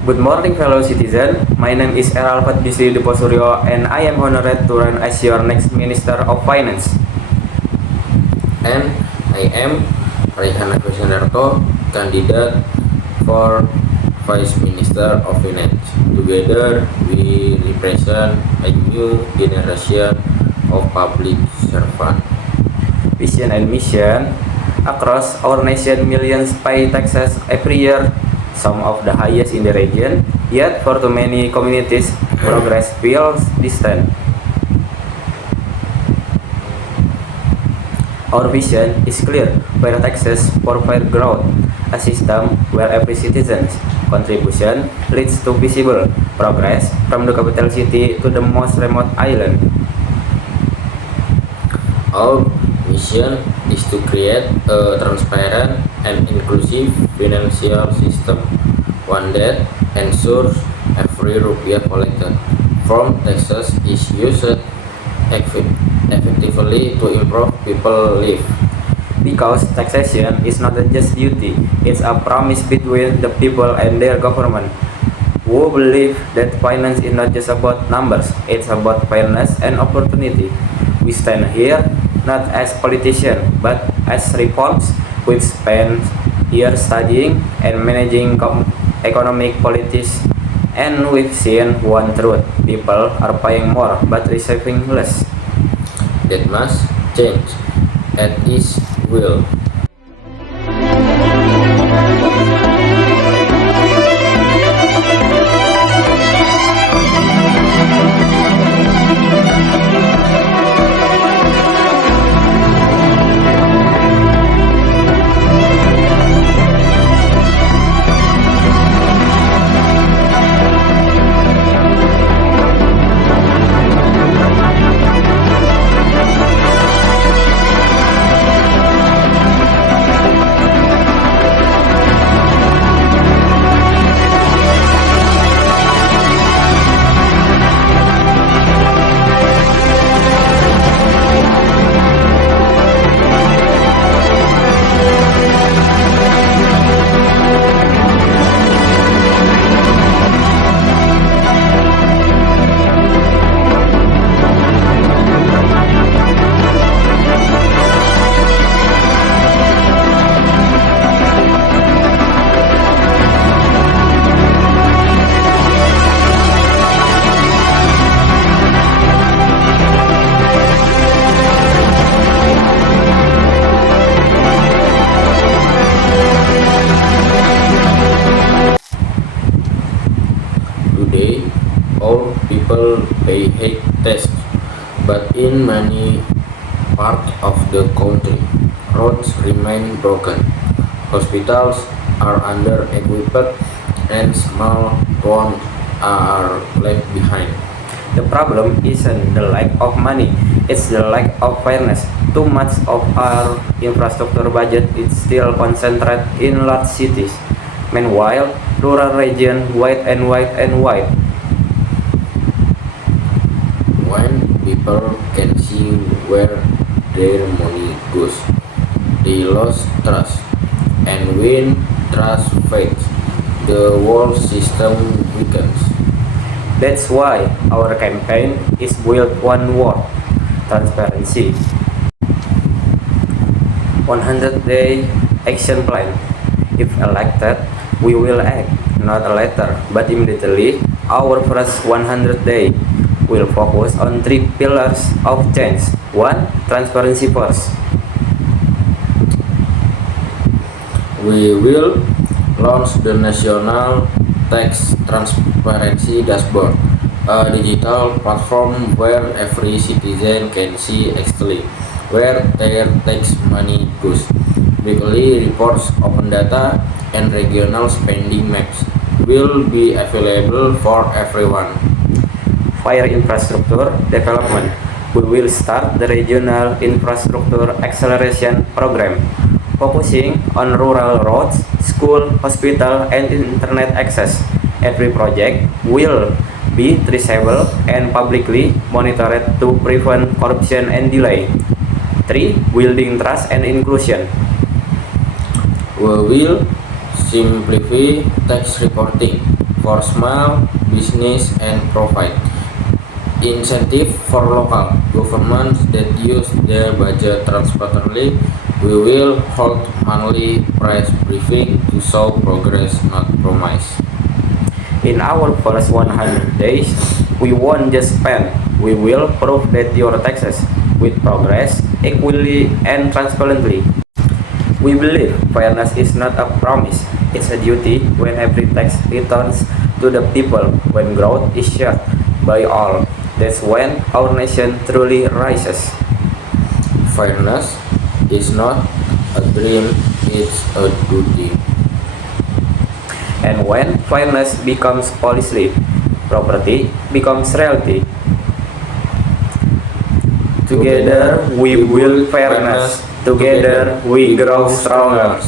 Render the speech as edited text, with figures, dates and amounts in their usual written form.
Good morning, fellow citizen. My name is Eralfat Bisri Diposuryo, and I am honored to run as your next Minister of Finance. And I am Raihana Krisnandarto, candidate for Vice Minister of Finance. Together, we represent a new generation of public servants. Vision and mission. Across our nation, millions pay taxes every year, some of the highest in the region. Yet, for too many communities, progress feels distant. Our vision is clear: fair taxes for fair growth, a system where every citizen's contribution leads to visible progress from the capital city to the most remote island. Our mission is to create a transparent and inclusive financial system, one that ensures every rupiah collected from taxes is used effectively to improve people's lives. Because taxation is not just duty, it's a promise between the people and their government, who believe that finance is not just about numbers, it's about fairness and opportunity. We stand here not as politicians, but as reforms which spent years studying and managing economic politics, and we've seen one truth: people are paying more but receiving less. That must change at its will. Today, all people pay high tax, but in many parts of the country, roads remain broken, hospitals are under-equipped, and small towns are left behind. The problem isn't the lack of money, it's the lack of fairness. Too much of our infrastructure budget is still concentrated in large cities. Meanwhile, rural regions wait and wait and wait. When people can see where their money goes, they lose trust. And when trust fades, the whole system weakens. That's why our campaign is built one word: transparency. 100-day action plan. If elected, we will act, not later, but immediately. Our first 100-day will focus on 3 pillars of change. 1. Transparency first. We will launch the National Tax Transparency Dashboard, a digital platform where every citizen can see exactly where their tax money goes. Weekly reports, open data, and regional spending maps will be available for everyone. Fire infrastructure development. We will start the Regional Infrastructure Acceleration Program, focusing on rural roads, school, hospital, and internet access. Every project will be traceable and publicly monitored to prevent corruption and delay. 3. Building trust and inclusion. We will simplify tax reporting, for small business and provide incentive for local governments that use their budget transparently. We will hold monthly press briefing to show progress, not promise. In our first 100 days, we won't just spend, we will prove that your taxes with progress equally and transparently. We believe fairness is not a promise, it's a duty when every tax returns to the people, when growth is shared by all. That's when our nation truly rises. Fairness is not a dream, it's a duty. And when fairness becomes policy, property becomes reality. Together we build fairness, together we grow stronger.